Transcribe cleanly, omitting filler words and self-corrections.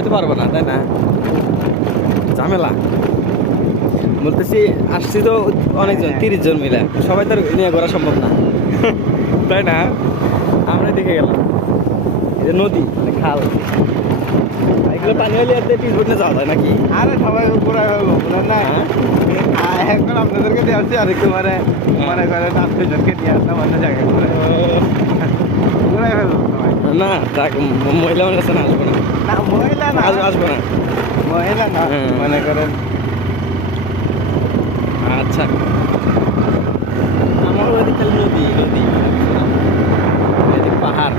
সবাই তো পারবো না, তাই না? ঝামেলা বলতেছি, আসছি তো অনেকজন, 30 জন মিলে, সবাই তো নিয়ে ঘোরা সম্ভব না, তাই না? আমরা দেখে গেলাম এই যে নদী, মানে খাল, এগুলো পানি হলে এতে পিস বুটনে যাওয়া যায় নাকি? আরে সবাই ঘোরা হলো বুঝলেন না? এখন আপনাদেরকে দিয়ে আসছি আর একটু মনে করেন 8 জনকে নিয়ে আসলাম অন্য জায়গায় ঘুরাই ফেলবো সবাই। না থাক, মহিলা আমার কাছে না, আসবো না, না মহিলা না, আসবো না। মহিলা না, মনে করেন আচ্ছা, আমার ওদিকে খালি নদী নদী, এদিকে পাহাড়।